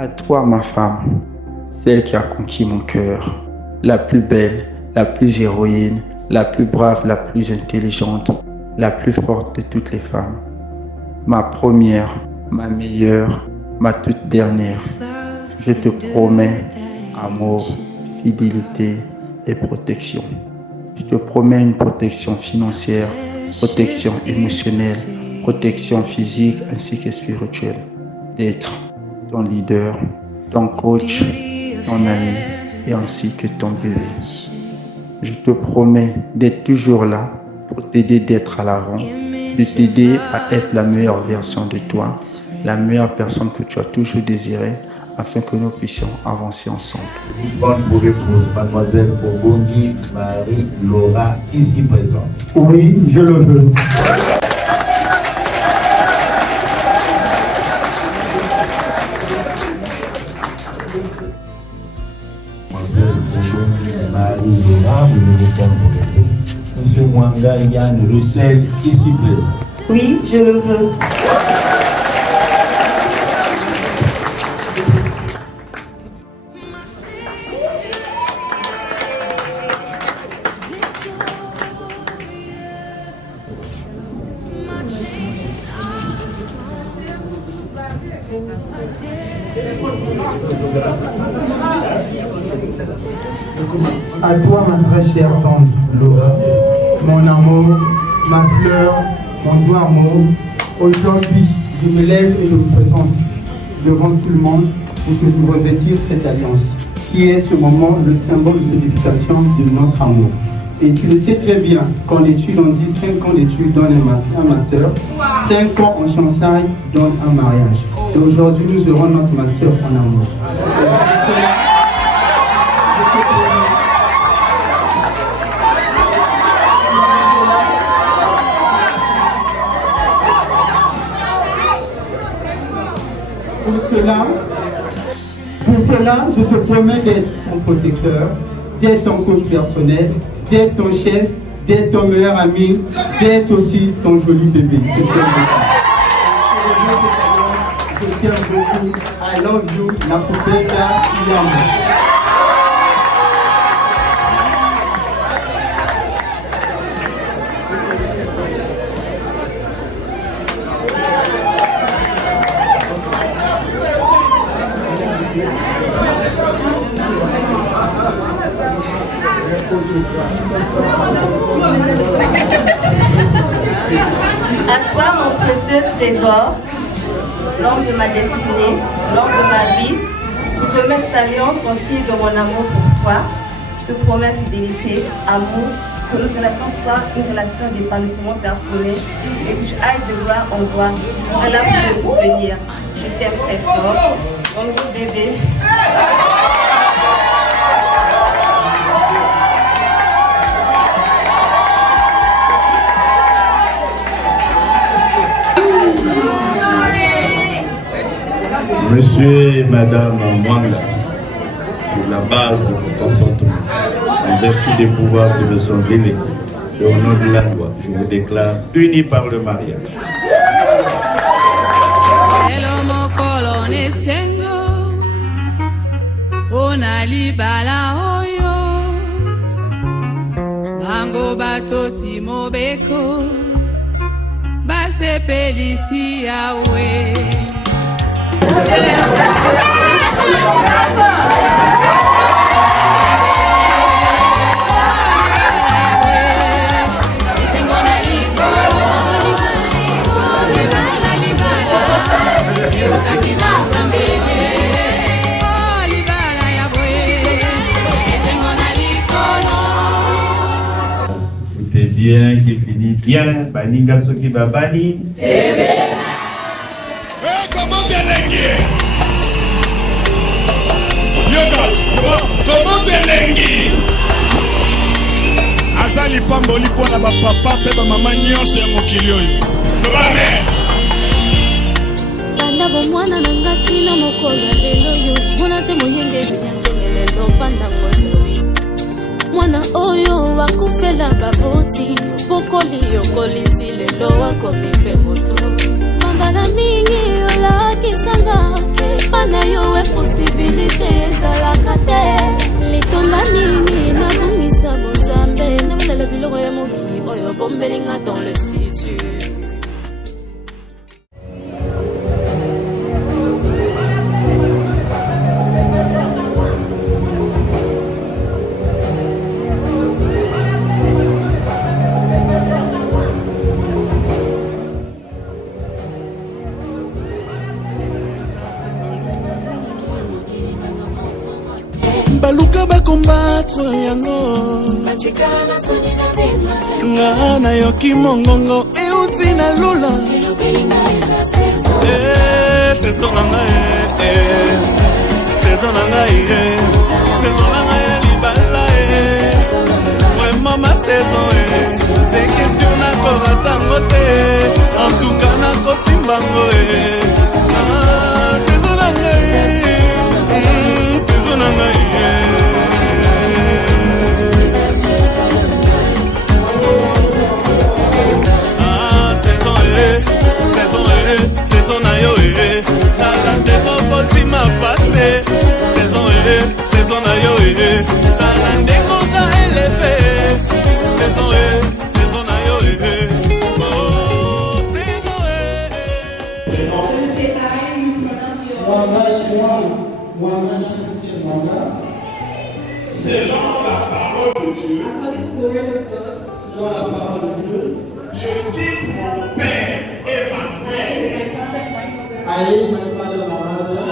À toi, ma femme, celle qui a conquis mon cœur, la plus belle, la plus héroïne, la plus brave, la plus intelligente, la plus forte de toutes les femmes. Ma première, ma meilleure, ma toute dernière. Je te promets amour, fidélité et protection. Je te promets une protection financière, protection émotionnelle, protection physique ainsi que spirituelle. D'être ton leader, ton coach, ton ami et ainsi que ton bébé. Je te promets d'être toujours là pour t'aider d'être à l'avant, de t'aider à être la meilleure version de toi, la meilleure personne que tu as toujours désirée, afin que nous puissions avancer ensemble. Bonne pour épouse, mademoiselle Obongi Marie-Laura, ici présente. Oui, je le veux. Marie-Laura, vous me répondez pour épouse. Monsieur Mwanga Yann Russell, ici présent. Oui, je le veux. À toi, ma très chère tante Laura, mon amour, ma fleur, mon doux amour, aujourd'hui, je me lève et je vous présente devant tout le monde pour que vous revêtir cette alliance, qui est ce moment le symbole de l'éducation de notre amour. Et tu le sais très bien, qu'en études, on dit 5 ans d'études donne un master, 5 ans en fiançailles donne un mariage. Et aujourd'hui, nous aurons notre master en amour. Pour cela, je te promets d'être ton protecteur, d'être ton coach personnel, d'être ton chef, d'être ton meilleur ami, d'être aussi ton joli bébé. Je t'aime beaucoup. I love you. La poupée là, À toi, mon précieux trésor, l'homme de ma destinée, l'homme de ma vie, je te mets cette alliance aussi de mon amour pour toi. Je te promets fidélité, amour, que notre relation soit une relation d'épanouissement personnel et que je aille de gloire en gloire. Je serai là pour te soutenir. Je t'aime très fort. Mon beau bébé. Monsieur et Madame Mwanga, sur la base de mon consentement, en vertu des pouvoirs qui me sont délégués, et au nom de la loi, je vous déclare unis par le mariage. Bien, qui finit bien, Baninga Soki Babani. C'est bien. Comment t'es lengi? Yoga, comment t'es lengi? Azali pamboli pour la papa, papa, maman, nyonso ya mokili oyo. Bamé. Banda bomwana nanga kila mokolo lelo yo. Mona te moyenge binyangele lo banda ngoloi. Mwana oyo wakufela baboti Bokoli yokoli zile lo wako mipe moto Mambala mingi yola kisanga motema na yo possibilité ezalaka te litomba nini nabungisa bonzambe nabalela biloko ya mokili oyo bombelinga dans le futur. baluka bakombattre yango nga nayoki mongongo euti na lula saison na ngai saison na ngai saison na ngai ya libala vraiment ma saison c'est question nakora tango te en tout cas nakosimbango saison na ngai saison na ngai saison na yo tala ndeko kotima pase saison na yo tala ndeko za eleve saison na yo selon la parole de Dieu, selon la parole de Dieu, je quitte mon père et ma mère. I leave my father and my mother.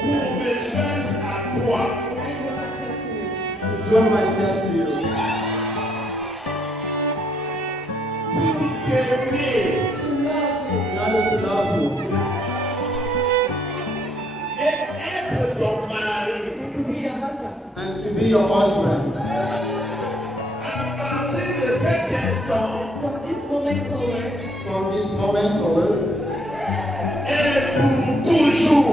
Pour me joindre à toi. To join myself to you. Pour t'aimer. In order to love you. Et être ton mari. And to be your husband. À partir de cet instant. From this moment forward. Et pour toujours.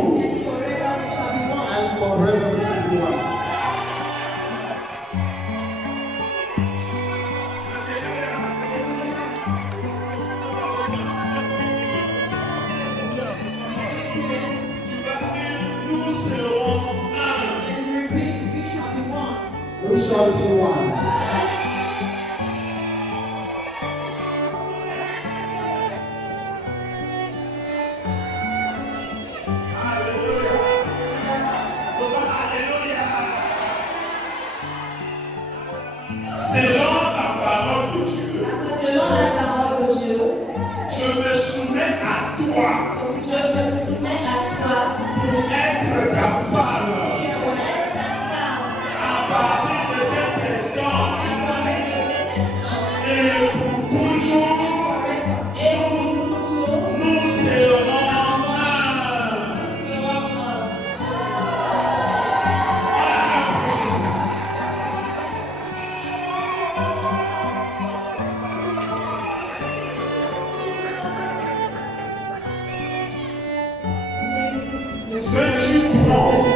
And forever we shall be one. Nous serons un. We shall be one. Selon la parole de Dieu, je me soumets à toi pour être ta femme. À partir de cet instant et pour toujours, nous serons un. Veux-tu prendre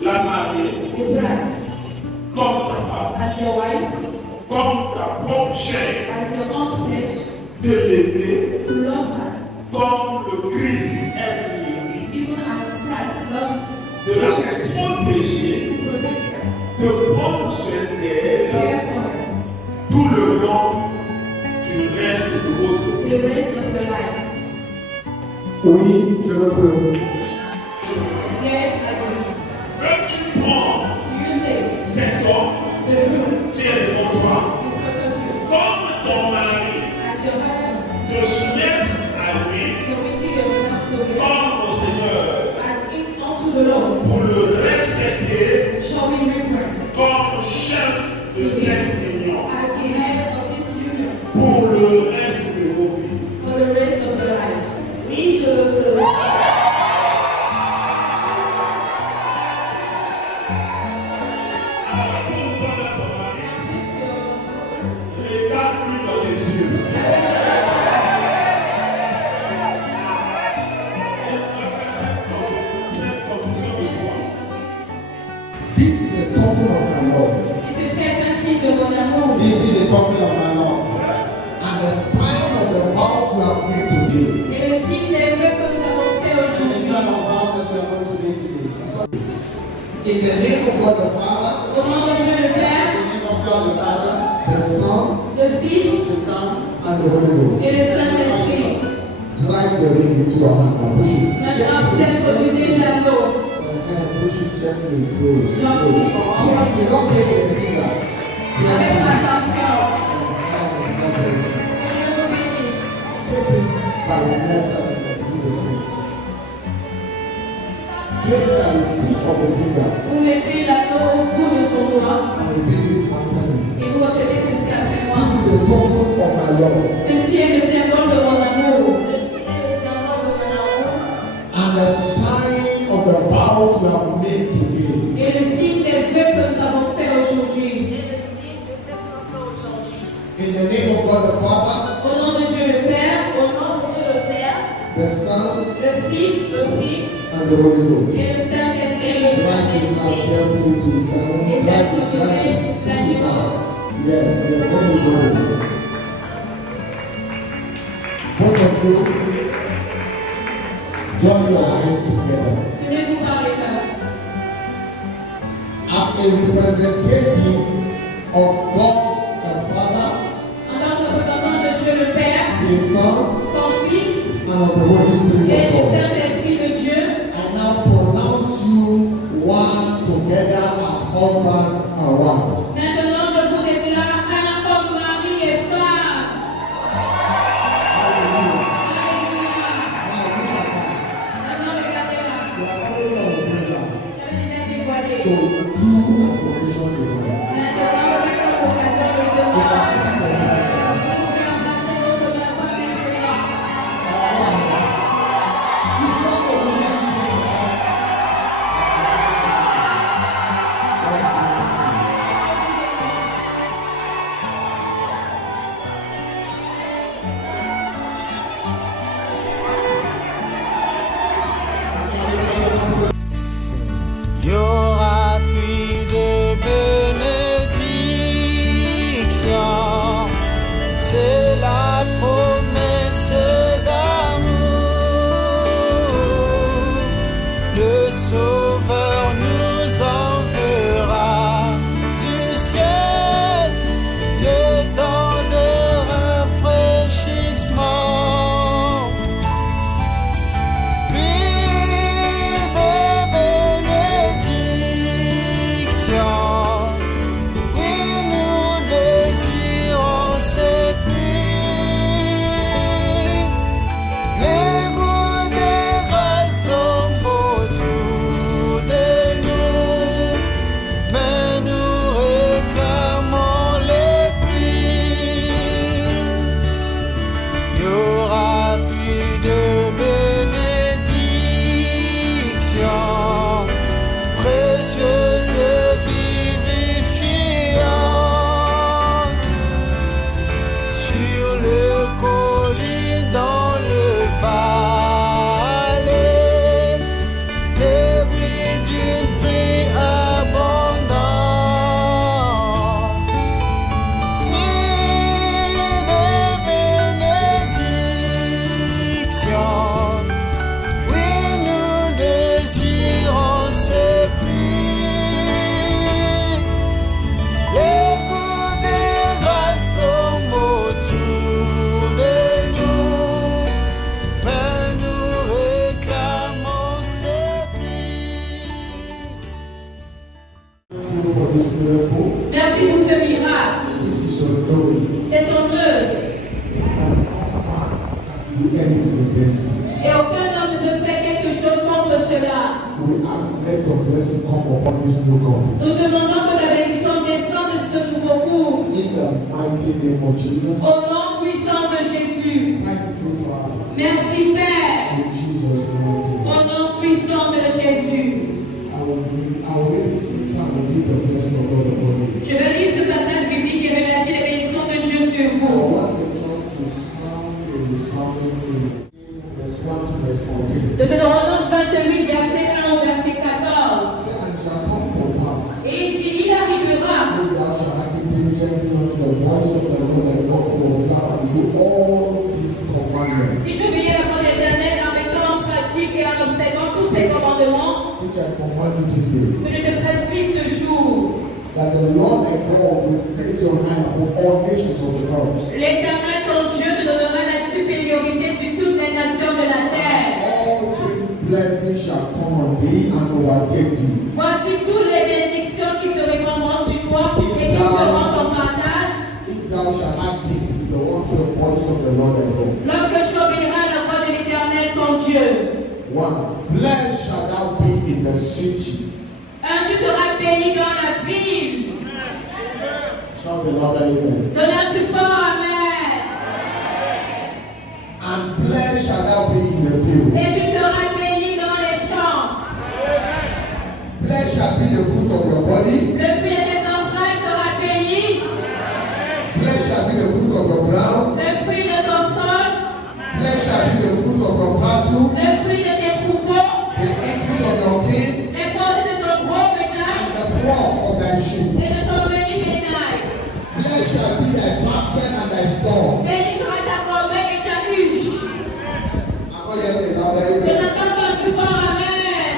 la mariée comme ta femme, comme ta propre chair, de l'aimer comme le Christ aime l'Église, de la protéger, de prendre soin d'elle tout le long du reste de votre vie. Oui, je le peux. Veux-tu prendre cet homme qui est devant toi comme ton mari, te soumettre à lui comme au Seigneur pour le respecter comme chef de cette union pour le reste de vos vies. Oui, je le veux. And the sign of the vows you have made today. Et le signe des vœux que nous avons fait aujourd'hui. In the name of God the Father, Au nom de Dieu le Père, the Son, le Fils and the Holy Ghost. et le Saint-Esprit. Drive the ring into your hand and push it. Maintenant, vous introduisez l'anneau. Push it gently. Good. Gentiment. Carefully, don't break the finger. Avec Carefully. attention. God bless you. Que Dieu vous bénisse. Take it by his left hand and do the same. Place it at the tip of the finger Vous mettez l'anneau au bout de son doigt and repeat this after me. et vous répétez ceci après moi. This is a token of my love Ceci est le symbole de mon amour. and the sign of the vows we have made today. Et le signe des vœux que nous avons fait aujourd'hui. In the name of God the Father, Au nom de Dieu le Père, the Son, le Fils and the Holy Ghost. et le Saint-Esprit. Try to listen carefully to his hand. Et Try to d'introduire push it l'anneau. out. Yes, let me go. Both of you, join your hands together. Tenez-vous par les mains. As a representative of God the Father, En tant que représentant de Dieu le Père, His Son, son Fils and of the Holy Spirit et of du God, Saint-Esprit de Dieu, I now pronounce you one together as husband and wife. maintenant je vous déclare un comme mari et femme. Hallelujah. Alléluia. Now look at that. Maintenant regardez-la. You are very well with that. Elle est déjà dévoilée. So do as occasion demands. Maintenant, faites comme occasion de With demande. that peace of mind. Vous pouvez embrasser votre main maintenant. Because of the man you are. God bless you. Il y aura plus de bénédictions, c'est la promesse d'amour. Le Sauveur nous enverra du ciel le temps de rafraîchissement. Puis des bénédictions, oui nous désirons ces pluies. Les goûts des grâces tombent autour de nous, mais nous réclamons les pluies. Il y aura plus de bénédictions précieuses et vivifiantes sur le colline, dans le vallée, les bruits d'une pluie abondante. Puis des bénédictions, oui nous désirons ces pluies. Les coups des grâces tombent autour de nous, mais nous réclamons ces pluies. Thank you for this miracle. Merci pour ce miracle. This is your glory. C'est ton œuvre. And no man can do anything against this. Et aucun homme ne fait quelque chose contre cela. We ask let your blessing come upon this new couple. Nous demandons que la bénédiction descende de ce nouveau couple. In the mighty name of Jesus. Au nom puissant de Jésus. Thank you, Father. Merci Père. In Jesus' mighty name. Au nom puissant de Jésus. Yes, I will read this scripture and read the blessing of God upon you. Je vais lire ce passage biblique et relâcher les bénédictions de Dieu sur I vous. want the church to sound a resounding amen. Verse 1 to verse 14. De Deutéronome 28, verset 1 au verset 14. Say, and it shall come to pass, Et il dit, il arrivera if thou shalt hearken diligently unto the voice of the Lord thy God, observe and do all these commandments, Si j'obéis la voix de l'Éternel en mettant en pratique et en observant tous ses commandements which I command you this day, que je te prescris ce jour, that the Lord thy God will set your hand above all nations of the earth. l'Éternel ton Dieu te donnera la supériorité sur toutes les nations de la terre. All these blessings shall come on thee and overtake thee. Voici toutes les bénédictions qui se répandront sur toi et qui seront ton partage If thou shalt hearken to the voice of the Lord thy God. lorsque tu obéiras à la voix de l'Éternel ton Dieu. 1. Blessed shall thou be in the city. Tu seras béni dans la ville. Shout the louder amen. Donne plus fort, amen. And blessed shall thou be in the field. Et tu seras béni dans les champs. Blessed shall be the fruit of your body. Le fruit de tes entrailles sera béni. Blessed shall be the fruit of your ground. Le fruit de ton sol. Blessed shall be the fruit of your cattle. Le fruit de tes troupeaux. The increase of your king. Les portes de ton gros bétail. And the flocks of thy sheep. Et de ton menu bétail. Blessed shall be thy basket and thy store. Béni sera ta corbeille et ta huche. I'm going to hear the louder Je amen. n'entends pas plus fort, amen.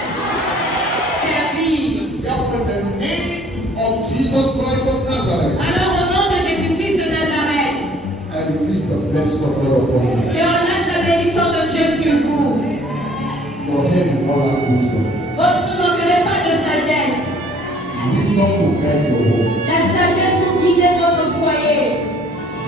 Ta vie. Therefore, in the name of Jesus Christ of Nazareth, Alors au nom de Jésus-Christ de Nazareth, I release the blessing of God upon you. je relâche la bénédiction de Dieu sur vous. For him, all that wisdom. Votre ne manquerez pas de sagesse. Wisdom to guide your home. La sagesse pour guider votre foyer.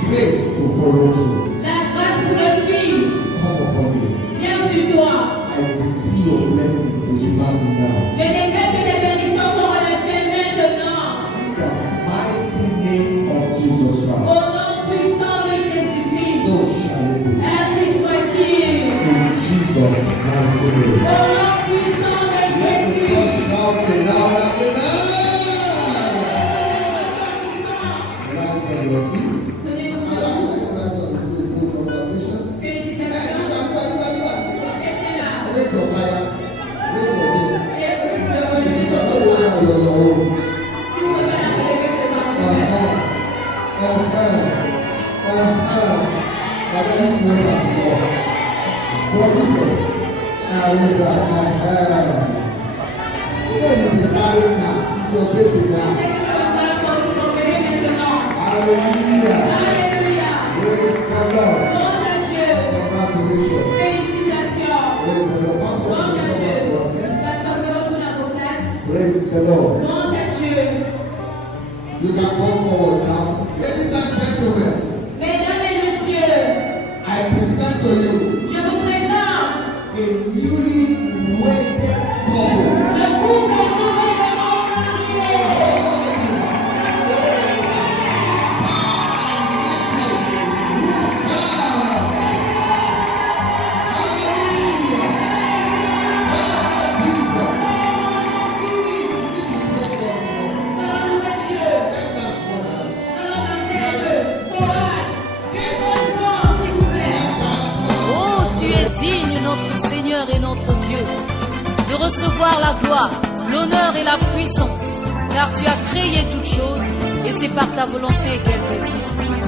Grace to follow you. La grâce pour le suivre. Come upon you. Viens sur toi. I decree your blessing is even now. Je décrète que tes bénédictions sont relâchées maintenant. In the mighty name of Jesus Au Christ. nom puissant de Jésus-Christ. So shall it be. Ainsi soit-il. In Jesus' mighty name. Au nom puissant de Let the Jésus. church shout a louder amen. Rise on your feet. Tenez-vous I debout. recognize on this book of Revelation. Hey, Félicitations. Qu'est-ce que c'est là? Raise your fire. Raise your tone. Et le You volume. can do it on your own. Si vous voulez la télé, c'est dans I don't know that's more. What you say? Then you be carrying now. It's your baby now. C'est que tu vas dans la police pour bébé maintenant. Hallelujah. Alléluia. Praise the Lord. Louange à Dieu. Congratulations. Félicitations. Praise the Lord. Pastor, Louange à come Dieu. back to our seat. Pasteur, vous retournez à vos places. Praise the Lord. Louange à Dieu. You can come forward now. Ladies and gentlemen, Mesdames et messieurs, I present to you je vous présente a newly wedded couple. le couple nouvellement marié. Allons louer Dieu. Allons danser un peu. Chorale. Quel bon temps, s'il vous plaît. Oh, tu es digne, notre Seigneur et notre Dieu, de recevoir la gloire, l'honneur et la puissance, car tu as créé toutes choses, et c'est par ta volonté qu'elles existent.